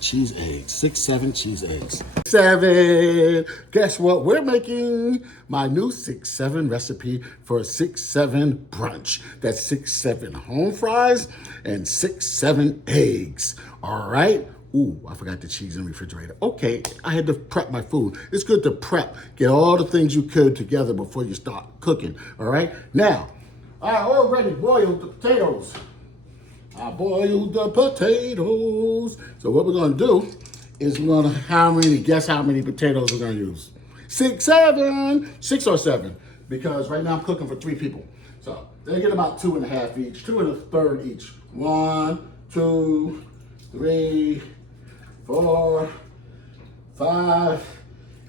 cheese eggs, 6-7 cheese eggs. 7. Guess what? We're making my new 6-7 recipe for a 6-7 brunch. That's 6-7 home fries and 6-7 eggs. All right. Ooh, I forgot the cheese in the refrigerator. Okay, I had to prep my food. It's good to prep. Get all the things you could together before you start cooking. All right. Now, I already boiled the potatoes. I boiled the potatoes. So what we're gonna do is guess how many potatoes we're gonna use. 6 or 7, because right now I'm cooking for 3 people. So they get about 2.5 each, 2 1/3 each. 1, 2, 3, 4, 5,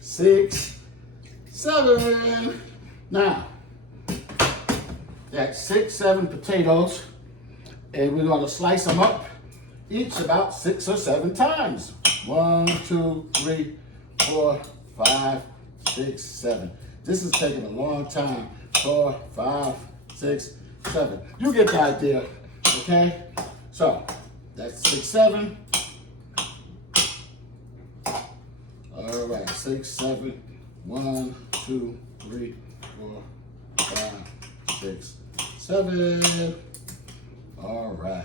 6, 7. Now, that's 6-7 potatoes. And we're going to slice them up each about 6 or 7 times. 1, 2, 3, 4, 5, 6, 7. This is taking a long time. 4, 5, 6, 7. You get the idea, okay? So that's 6-7. All right, 6-7. 1, 2, 3, 4, 5, 6, 7. All right.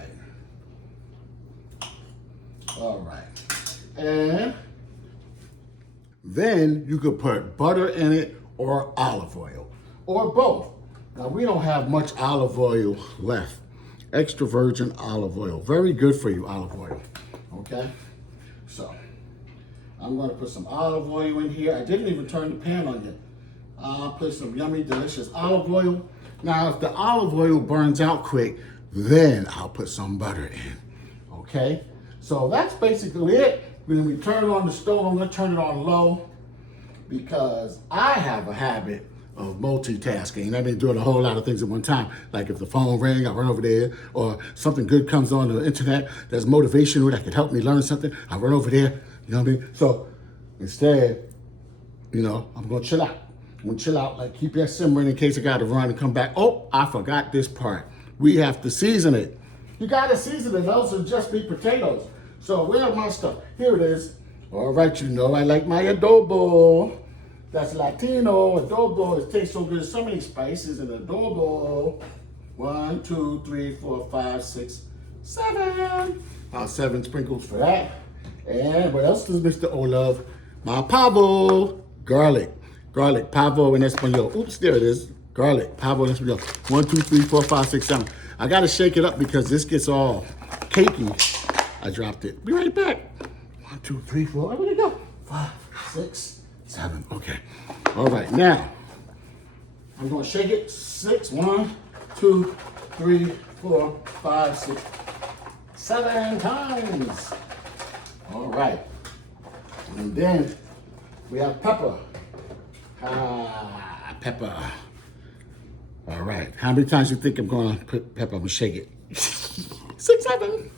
All right. And then you could put butter in it or olive oil or both. Now, we don't have much olive oil left. Extra virgin olive oil. Very good for you, olive oil. Okay? So, I'm going to put some olive oil in here. I didn't even turn the pan on yet. I'll put some yummy, delicious olive oil. Now, if the olive oil burns out quick, then I'll put some butter in, okay? So that's basically it. When we turn it on the stove, I'm gonna turn it on low because I have a habit of multitasking. I've been doing a whole lot of things at one time. Like if the phone rang, I run over there, or something good comes on the internet that's motivational that could help me learn something, I run over there, you know what I mean? So instead, I'm gonna chill out. I'm gonna chill out, like keep that simmering in case I gotta run and come back. Oh, I forgot this part. We have to season it. You gotta season it, else it'll just be potatoes. So where's my stuff? Here it is. All right, I like my adobo. That's Latino adobo. It tastes so good. So many spices in adobo. 1, 2, 3, 4, 5, 6, 7. About 7 sprinkles for that. And what else does Mr. O love? My pavo. Garlic. Garlic, pavo in Espanol. Oops, there it is. Garlic, pavo in Espanol. 1, 2, 3, 4, 5, 6, 7. I gotta shake it up because this gets all cakey. I dropped it. Be right back. 1, 2, 3, 4. Where did it go? 5, 6, 7. Okay. All right, now I'm gonna shake it. 6, 1, 2, 3, 4, 5, 6, 7 times. All right. And then we have pepper. Pepper. All right. How many times you think I'm going to put pepper? I'm going to shake it. 6, 7.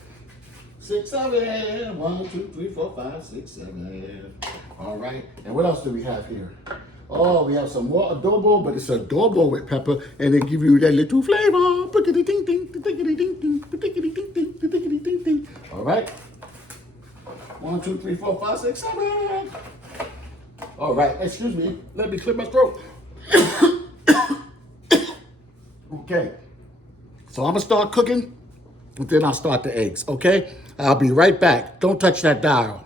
6, 7. 1, 2, 3, 4, 5, 6, 7. All right. And what else do we have here? Oh, we have some more adobo, but it's adobo with pepper, and they give you that little flavor. All right. 1, 2, 3, 4, 5, 6, 7. All right, excuse me. Let me clear my throat. Okay. So I'm going to start cooking, and then I'll start the eggs, okay? I'll be right back. Don't touch that dial.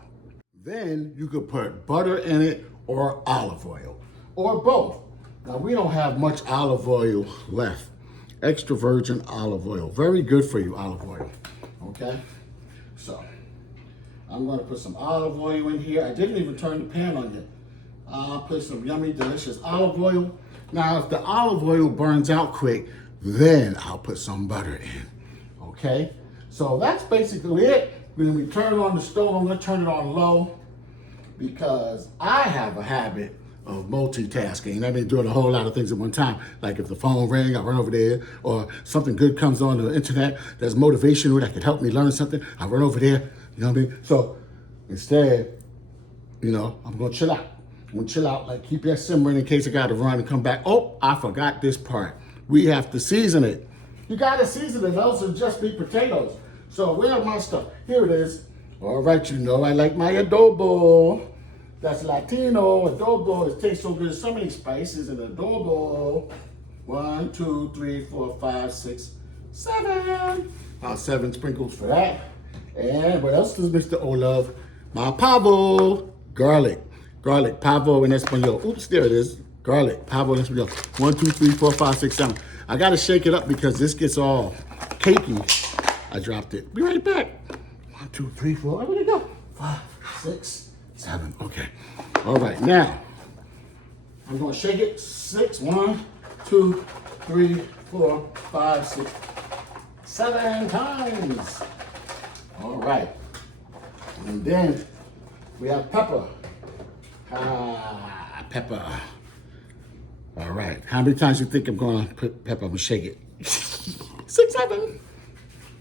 Then you could put butter in it or olive oil or both. Now, we don't have much olive oil left. Extra virgin olive oil. Very good for you, olive oil, okay? So I'm going to put some olive oil in here. I didn't even turn the pan on yet. I'll put some yummy, delicious olive oil. Now, if the olive oil burns out quick, then I'll put some butter in, okay? So that's basically it. When we turn it on the stove, I'm gonna turn it on low because I have a habit of multitasking. I've been doing a whole lot of things at one time. Like if the phone rang, I run over there, or something good comes on the internet that's motivational that could help me learn something, I run over there, you know what I mean? So instead, I'm gonna chill out. I'm gonna chill out, like keep that simmering in case I gotta run and come back. Oh, I forgot this part. We have to season it. You gotta season it, else it'll just be potatoes. So where's my stuff? Here it is. All right, you know I like my adobo. That's Latino. Adobo, it tastes so good. So many spices in adobo. 1, 2, 3, 4, 5, 6, 7. 7 sprinkles for that. And what else does Mr. O love? My pavo. Garlic. Garlic, pavo en español. Oops, there it is. Garlic, pavo en español. 1, 2, 3, 4, 5, 6, 7. I gotta shake it up because this gets all cakey. I dropped it. Be right back. 1, 2, 3, 4. Where did it go? 5, 6, 7. Okay. All right. Now I'm gonna shake it. 6. 1, 2, 3, 4, 5, 6, 7 times. All right. And then we have pepper. Pepper. All right. How many times you think I'm gonna put pepper? I'm gonna shake it. 6, 7.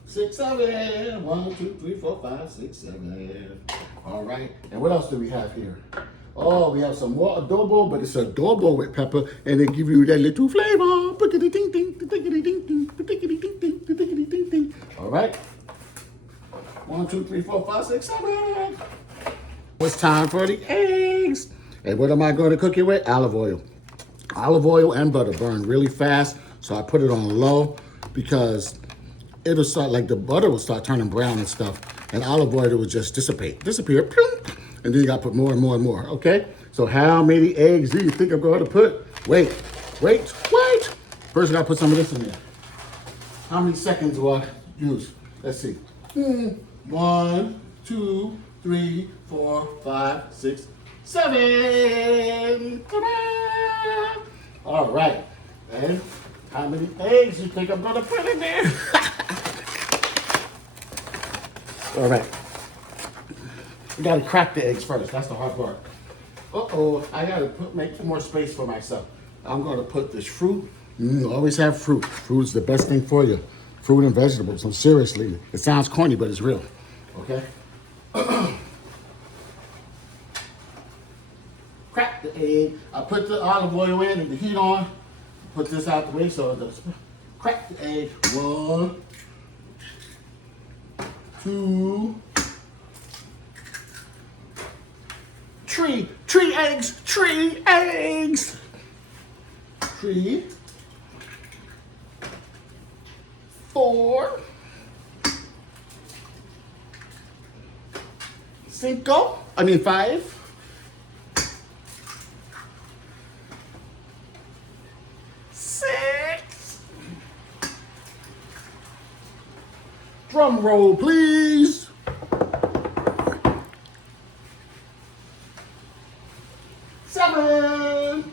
6, 7. 1, 2, 3, 4, 5, 6, 7. All right. And what else do we have here? Oh, we have some more adobo, but it's adobo with pepper, and they give you that little flavor. All right. 1, 2, 3, 4, 5, 6, 7. It's time for the eggs. And what am I going to cook it with? Olive oil. Olive oil and butter burn really fast, so I put it on low because it'll start, like the butter will start turning brown and stuff, and olive oil will just disappear, and then you got to put more and more and more, okay? So how many eggs do you think I'm going to put? Wait. First I got to put some of this in there. How many seconds will I use? Let's see. 1, 2, 3, 4, 5, 6, 7. Ta-da! All right. And how many eggs you think I'm gonna put in there? All right. You gotta crack the eggs first. That's the hard part. Uh-oh, I gotta make some more space for myself. I'm gonna put this fruit. Always have fruit. Fruit is the best thing for you. Fruit and vegetables. So seriously, it sounds corny, but it's real. Okay? Crack the egg. I put the olive oil in and the heat on. Put this out the way so it does. Crack the egg. 1, 2, 3. 3 eggs. 3 eggs. 3, 4, 5. 6. Drum roll, please. 7.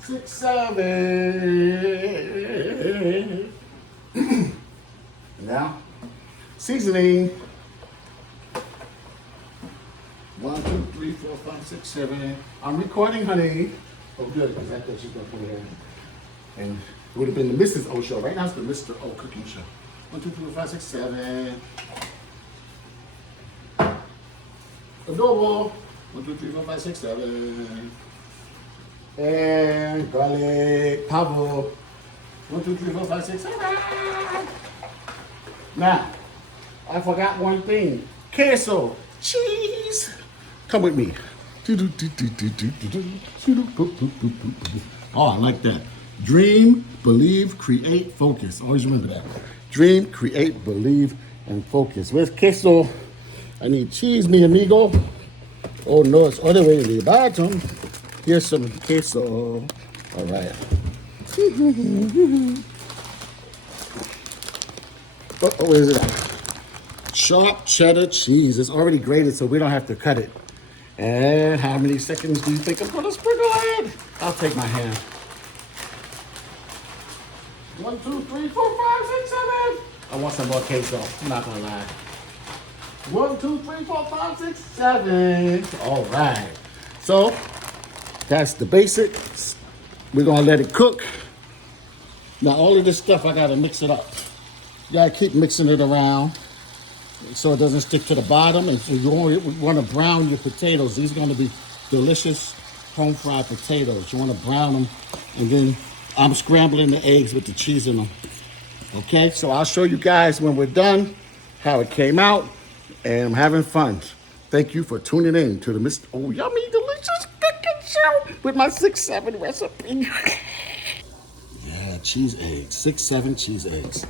6, 7. Now, seasoning. 1, 2, 3, 4, 5, 6, 7. I'm recording, honey. Oh, good, because I thought she was going to put it in. And it would have been the Mrs. O show. Right now it's the Mr. O cooking show. 1, 2, 3, 4, 5, 6, 7. Adobo. 1, 2, 3, 4, 5, 6, 7. And garlic, pavo. 1, 2, 3, 4, 5, 6, 7. Now, I forgot one thing. Queso, cheese. Come with me. Oh, I like that. Dream, believe, create, focus. Always remember that. Dream, create, believe, and focus. Where's queso? I need cheese, mi amigo. Oh no, it's all the way in the bottom. Here's some queso. All right. What is it? Sharp cheddar cheese. It's already grated, so we don't have to cut it. And how many seconds do you think I'm gonna sprinkle it? I'll take my hand. 1, 2, 3, 4, 5, 6, 7. I want some more queso. I'm not gonna lie. 1, 2, 3, 4, 5, 6, 7. All right. So that's the basics. We're gonna let it cook. Now all of this stuff, I gotta mix it up. You gotta keep mixing it around so it doesn't stick to the bottom. And so you want to brown your potatoes. These are going to be delicious home fried potatoes. You want to brown them, and then I'm scrambling the eggs with the cheese in them. Okay, so I'll show you guys when we're done how it came out, and I'm having fun. Thank you for tuning in to the Mr. Oh Yummy Delicious Cooking Show with my 6-7 recipe. Yeah, cheese eggs, 6-7 cheese eggs.